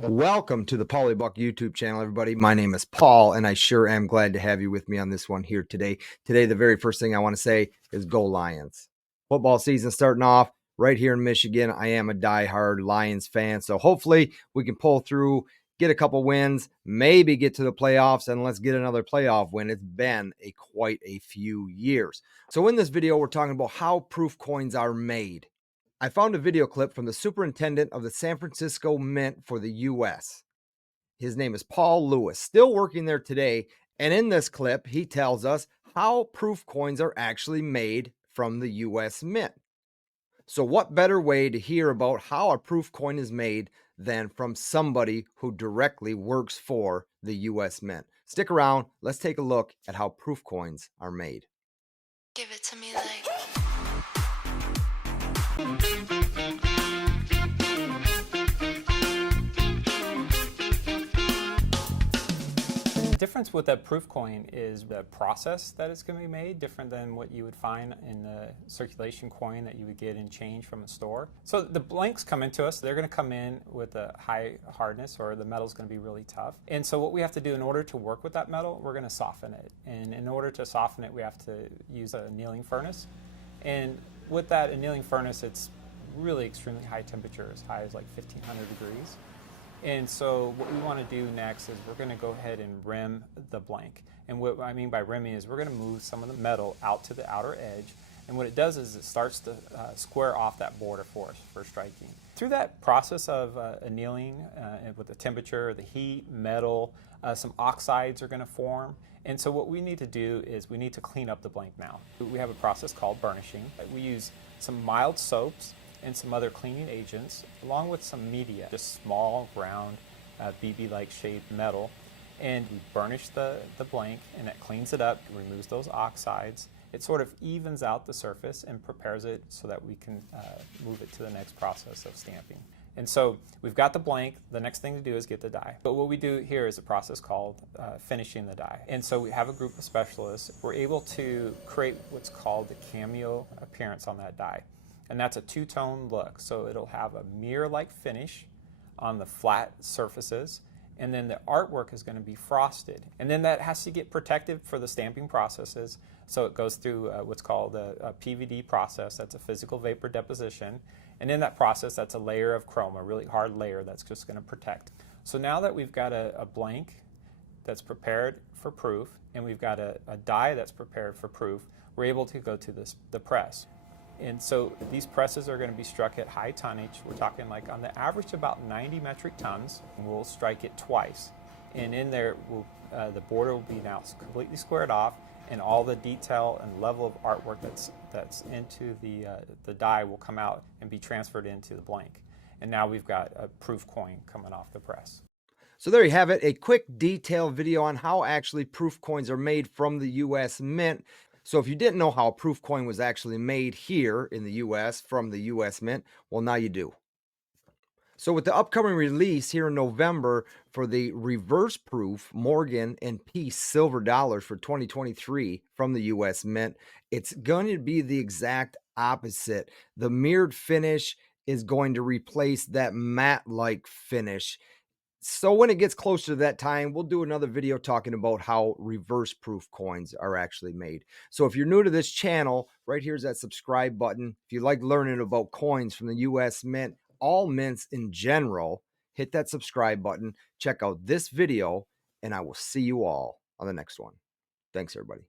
Welcome to the Paulybuck YouTube channel, everybody. My name is Paul, and I sure am glad to have you with me on this one here today. Today, the very first thing I want to say is go Lions. Football season starting off right here in Michigan. I am a diehard Lions fan, so hopefully we can pull through, get a couple wins, maybe get to the playoffs, and let's get another playoff win. It's been quite a few years. So in this video, we're talking about how proof coins are made. I found a video clip from the superintendent of the San Francisco Mint for the U.S. His name is Paul Lewis, still working there today. And in this clip, he tells us how proof coins are actually made from the U.S. Mint. So what better way to hear about how a proof coin is made than from somebody who directly works for the U.S. Mint? Stick around. Let's take a look at how proof coins are made. Give it to me like. The difference with that proof coin is the process that it's going to be made, different than what you would find in the circulation coin that you would get in change from a store. So the blanks come into us, they're going to come in with a high hardness, or the metal's going to be really tough. And so what we have to do in order to work with that metal, we're going to soften it. And in order to soften it, we have to use a annealing furnace. And with that annealing furnace, it's really extremely high temperature, as high as like 1500 degrees. And so what we want to do next is we're going to go ahead and rim the blank. And what I mean by rimming is we're going to move some of the metal out to the outer edge. And what it does is it starts to square off that border for us for striking. Through that process of annealing with the temperature, the heat, metal, some oxides are going to form. And so what we need to do is we need to clean up the blank now. We have a process called burnishing. We use some mild soaps and some other cleaning agents, along with some media, just small, round, BB-like shaped metal. And we burnish the blank, and that cleans it up, removes those oxides. It sort of evens out the surface and prepares it so that we can move it to the next process of stamping. And so we've got the blank. The next thing to do is get the die. But what we do here is a process called finishing the die. And so we have a group of specialists. We're able to create what's called the cameo appearance on that die. And that's a two-tone look. So it'll have a mirror-like finish on the flat surfaces, and then the artwork is going to be frosted. And then that has to get protected for the stamping processes. So it goes through what's called a PVD process. That's a physical vapor deposition. And in that process, that's a layer of chrome, a really hard layer that's just going to protect. So now that we've got a blank that's prepared for proof, and we've got a die that's prepared for proof, we're able to go to the press. And so these presses are going to be struck at high tonnage. We're talking like on the average about 90 metric tons. We'll strike it twice. And in there, the border will be now completely squared off, and all the detail and level of artwork that's into the die will come out and be transferred into the blank. And now we've got a proof coin coming off the press. So there you have it, a quick detailed video on how actually proof coins are made from the U.S. Mint. So if you didn't know how a proof coin was actually made here in the U.S. from the U.S. Mint, well, now you do. So with the upcoming release here in November for the reverse proof Morgan and Peace silver dollars for 2023 from the U.S. Mint, it's going to be the exact opposite. The mirrored finish is going to replace that matte-like finish. So when it gets closer to that time, we'll do another video talking about how reverse proof coins are actually made. So if you're new to this channel, right here's that subscribe button. If you like learning about coins from the U.S. Mint, all mints in general, hit that subscribe button. Check out this video, and I will see you all on the next one. Thanks, everybody.